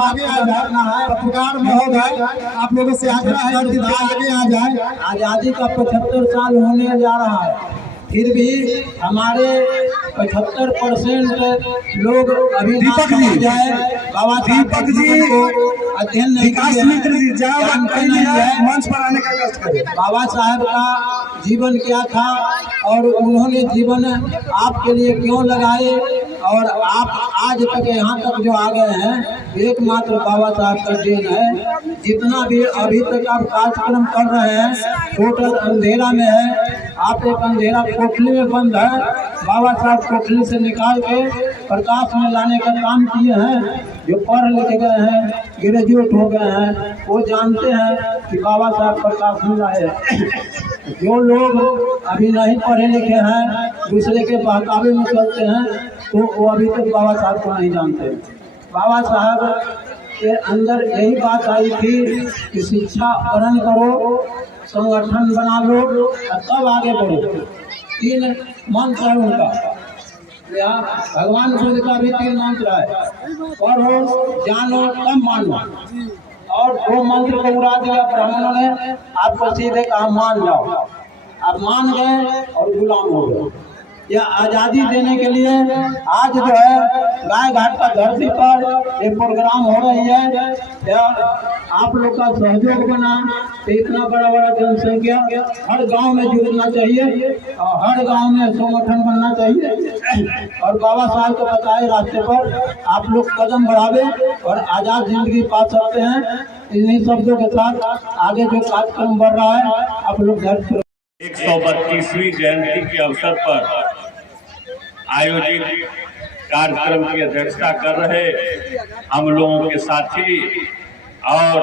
आगे आ जाए पत्रकार महोदय, आप लोगों से आग्रह है कि आगे आ जाए। आज़ादी का 75 साल होने जा रहा है, फिर भी हमारे 75% लोग अभी दीपक जी जाए बाबा दीपक जी को अध्ययन नहीं किया, जानते नहीं है, मंच पर आने का कष्ट करें। बाबा साहब का जीवन क्या था और उन्होंने जीवन आपके लिए क्यों लगाए और आप आज तक यहाँ तक जो आ गए हैं, एकमात्र बाबा साहब का देन है। जितना भी अभी तक आप कार्यक्रम कर रहे हैं टोटल अंधेरा में है। आप एक अंधेरा कोठली में बंद है, बाबा साहब कोठली से निकाल के प्रकाश में लाने का काम किए हैं। जो पढ़ लिख गए हैं, ग्रेजुएट हो गए हैं, वो जानते हैं कि बाबा साहब प्रकाश में लाए। जो लोग अभी नहीं पढ़े लिखे हैं, दूसरे के बहकावे में चलते हैं, तो वो अभी तक बाबा साहब को नहीं जानते। बाबा साहब के अंदर यही बात आई थी कि शिक्षा ग्रहण करो, संगठन बना लो और तब आगे बढ़ो। 3 मंत्र है उनका, भगवान बुद्ध का भी 3 मंत्र है, पढ़ो, जानो, तब मानो। और 2 मंत्र को उड़ा दिया ब्राह्मणों ने, आपको सीधे कहा मान जाओ। आप मान गए और गुलाम हो गए। यह आज़ादी देने के लिए आज जो है गाय घाट का धरती पर एक प्रोग्राम हो रही है। आप लोग का सहयोग बना तो इतना बड़ा जनसंख्या हर गांव में जुड़ना चाहिए और हर गांव में संगठन बनना चाहिए और बाबा साहब को बताए रास्ते पर आप लोग कदम बढ़ावे और आज़ाद जिंदगी पा सकते हैं। इन्हीं शब्दों के साथ आगे जो कार्यक्रम बढ़ रहा है, आप लोग घर 132वीं जयंती के अवसर पर आयोजित कार्यक्रम की अध्यक्षता कर रहे हम लोगों के साथी और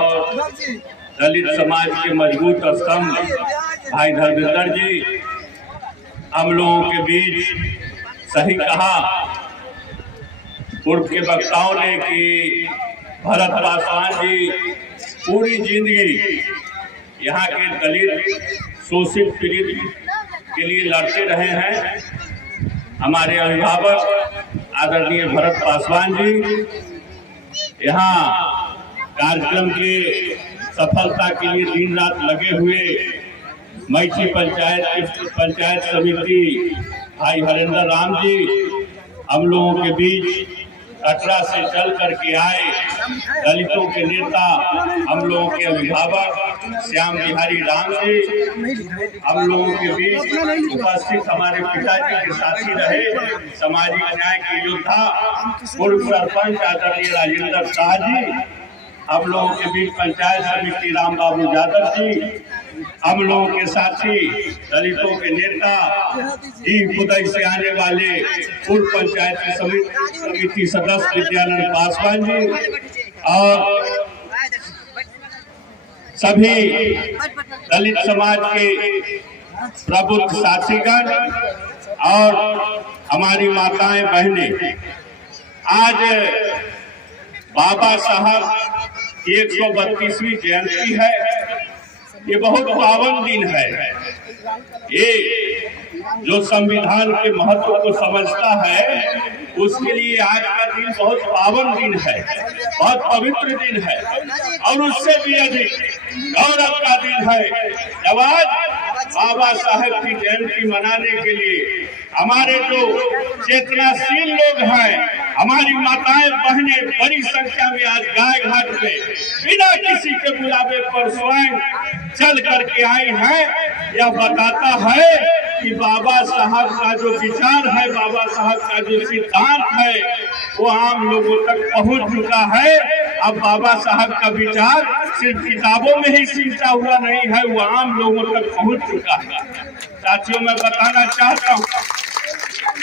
दलित समाज के मजबूत स्तंभ भाई धर्मेंद्र जी, हम लोगों के बीच सही कहा पूर्व के वक्ताओं ने कि भरत पासवान जी पूरी जिंदगी यहाँ के दलित शोषित पीड़ित के लिए लड़ते रहे हैं। हमारे अभिभावक आदरणीय भरत पासवान जी यहाँ कार्यक्रम की सफलता के लिए दिन रात लगे हुए। मैठी पंचायत समिति भाई हरेंद्र राम जी हम लोगों के बीच कटरा से चल करके आए, दलितों के नेता हम लोगों के अभिभावक श्याम बिहारी राम जी हम लोगों के बीच उपस्थित हमारे पिताजी के साथी रहे, सामाजिक न्याय के योद्धा पूर्व सरपंच आदरणीय राजेंद्र शाह जी, हम लोगों के बीच पंचायत समिति राम बाबू यादव जी, हम लोगों के साथी दलितों के नेता खुदाई से आने वाले पूर्व पंचायत समिति सदस्य विद्यानंद पासवान जी और सभी दलित समाज के प्रबुद्ध साथीगण और हमारी माताएं बहनें, आज बाबा साहब की 132वीं जयंती है। ये बहुत पावन दिन है। ये जो संविधान के महत्व को समझता है उसके लिए आज का दिन बहुत पावन दिन है, बहुत पवित्र दिन है और उससे भी अधिक गौरव का दिन है जब आज बाबा साहब की जयंती मनाने के लिए हमारे जो चेतनाशील लोग हैं, हमारी माताएं बहनें बड़ी संख्या में आज गाय घाट में बिना किसी के बुलावे पर स्वयं चल करके आई हैं। यह बताता है कि बाबा साहब का जो विचार है, बाबा साहब का जो सिद्धांत है वो आम लोगों तक पहुंच चुका है। अब बाबा साहब का विचार सिर्फ किताबों में ही सीमित हुआ नहीं है, वो आम लोगों तक पहुंच चुका है। साथियों, मैं बताना चाहता हूँ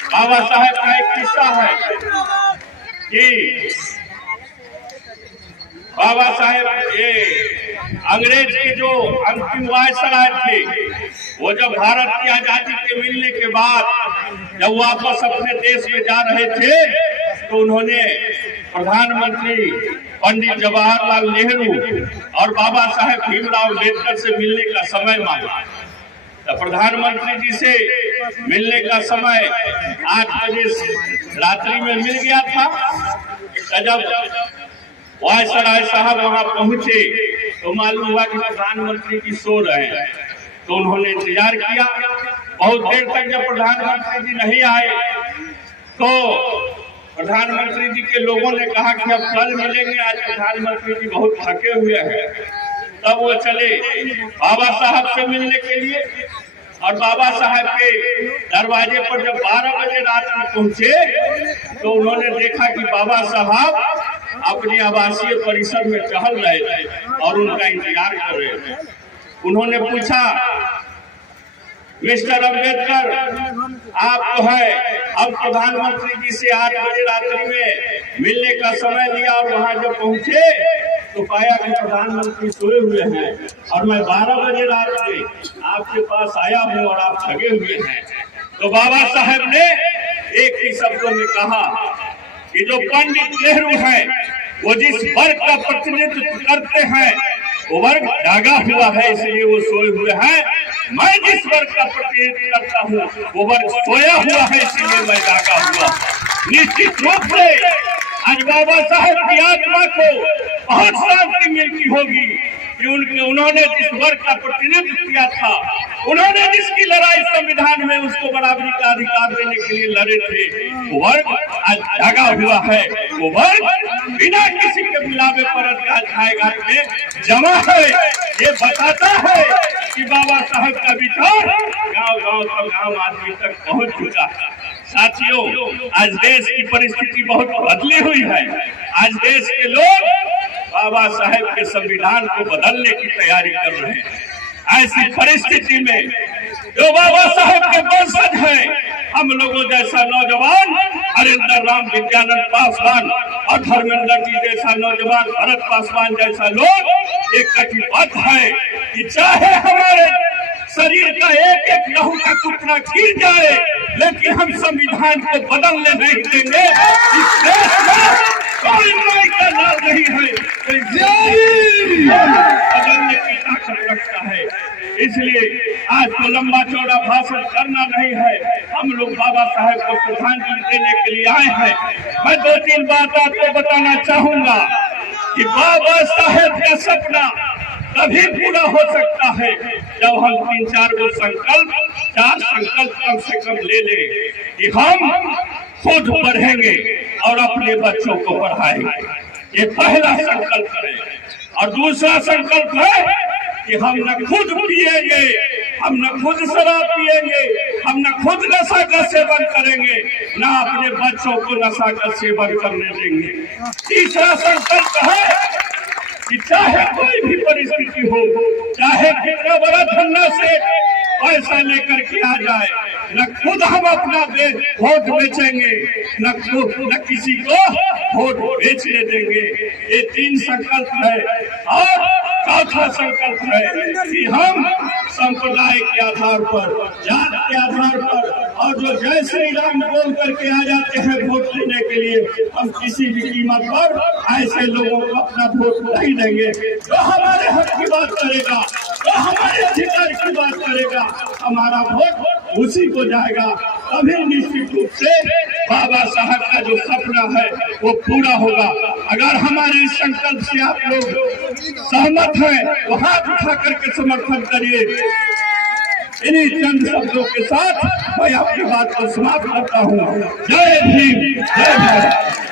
बाबा साहब का एक किस्सा है। कि बाबा साहेब ये अंग्रेज के जो अंतिम वायसराय थे, वो जब भारत की आजादी के मिलने के बाद जब वापस अपने देश में जा रहे थे तो उन्होंने प्रधानमंत्री पंडित जवाहरलाल नेहरू और बाबा साहेब भीमराव अम्बेडकर से मिलने का समय मांगा। तो प्रधानमंत्री जी से मिलने का समय 8 बजे रात्रि में मिल गया था। जब वायसराय साहब वहां पहुंचे तो मालूम हुआ कि प्रधानमंत्री जी सो रहे हैं। तो उन्होंने इंतजार किया बहुत देर तक। जब प्रधानमंत्री जी नहीं आए तो प्रधानमंत्री जी के लोगों ने कहा कि अब कल मिलेंगे, आज प्रधानमंत्री जी बहुत थके हुए हैं। तब वो चले बाबा साहब से मिलने के लिए और बाबा साहब के दरवाजे पर जब 12 बजे रात में पहुंचे तो उन्होंने देखा कि बाबा साहब अपने आवासीय परिसर में टहल रहे थे और उनका इंतजार कर रहे थे। उन्होंने पूछा, मिस्टर अम्बेडकर आप तो है, अब प्रधानमंत्री जी से 8 बजे रात्रि में मिलने का समय लिया और वहां जब पहुंचे तो पाया कि प्रधानमंत्री सोए हुए हैं और मैं 12 बजे रात में आपके पास आया हूं और आप थके हुए हैं। तो बाबा साहब ने एक ही शब्दों में कहा कि जो पंडित नेहरू है वो जिस वर्ग का प्रतिनिधित्व करते हैं वो वर्ग जागा हुआ है, इसलिए वो सोए हुए हैं। मैं जिस वर्ग का प्रतिनिधित्व करता हूँ वो वर्ग सोया हुआ है, इसलिए मैं जागा हुआ। निश्चित रूप से आज बाबा साहब की आत्मा को बहुत शांति मिलती होगी कि उन्होंने जिस वर्ग का प्रतिनिधित्व किया था, उन्होंने जिसकी लड़ाई संविधान में उसको बराबरी का अधिकार देने के लिए लड़े थे, वो वर्ग आज जागा हुआ है। वो वर्ग बिना किसी के मिलावे पर घाट में जमा है। ये बताता है कि बाबा साहब का विचार गांव-गांव तक, आम आदमी तक पहुंच चुका है। साथियों, आज देश की परिस्थिति बहुत बदली हुई है। आज देश के लोग बाबा साहेब के संविधान को बदलने की तैयारी कर रहे हैं। ऐसी परिस्थिति में जो बाबा साहेब के वंशज हैं, हम लोगों जैसा नौजवान हरिंदर राम विद्यानंद पासवान और धर्मेंद्र जी जैसा नौजवान भरत पासवान जैसा लोग एक कटिबद्ध है कि चाहे हमारे शरीर का एक एक लहू का टुकड़ा गिर जाए, लेकिन हम संविधान को बदलने नहीं देंगे। इस देश में कोई न्याय का लाभ नहीं है, बदलने की ताकत रखता है। इसलिए आज तो लंबा चौड़ा भाषण करना नहीं है, हम लोग बाबा साहेब को श्रद्धांजलि देने के लिए आए हैं। मैं 2-3 बात आपको बताना चाहूंगा कि बाबा साहेब का सपना तभी पूरा हो सकता है जब हम 3-4 गो संकल्प, 4 संकल्प कम से कम ले ले कि हम खुद पढ़ेंगे और अपने बच्चों को पढ़ाएंगे। ये पहला संकल्प है। और दूसरा संकल्प है कि हम न खुद पिएंगे, हम न खुद शराब पिएंगे, हम न खुद नशा का सेवन करेंगे, न अपने बच्चों को नशा का सेवन करने देंगे। तीसरा संकल्प है कि चाहे कोई भी परिस्थिति हो, चाहे कितना बड़ा धन्ना से पैसा लेकर के आ जाए, न खुद हम अपना वोट बेचेंगे, न किसी को वोट बेचने देंगे। ये 3 संकल्प है। और चौथा संकल्प है कि हम संप्रदाय के आधार पर, जात के आधार पर और जो जय श्री राम बोल करके आ जाते हैं वोट लेने के लिए, हम किसी भी कीमत पर ऐसे लोगों को अपना वोट नहीं देंगे। जो हमारे हक की बात करेगा, जो हमारे अधिकार की बात करेगा, हमारा वोट उसी को जाएगा। तभी निश्चित रूप से बाबा साहब का जो सपना है वो पूरा होगा। अगर हमारे इस संकल्प से आप लोग सहमत हैं तो हाथ उठा करके समर्थन करिए। इन्हीं चंद शब्दों के साथ मैं अपनी बात को समाप्त करता हूँ। जय भीम, जय भारत।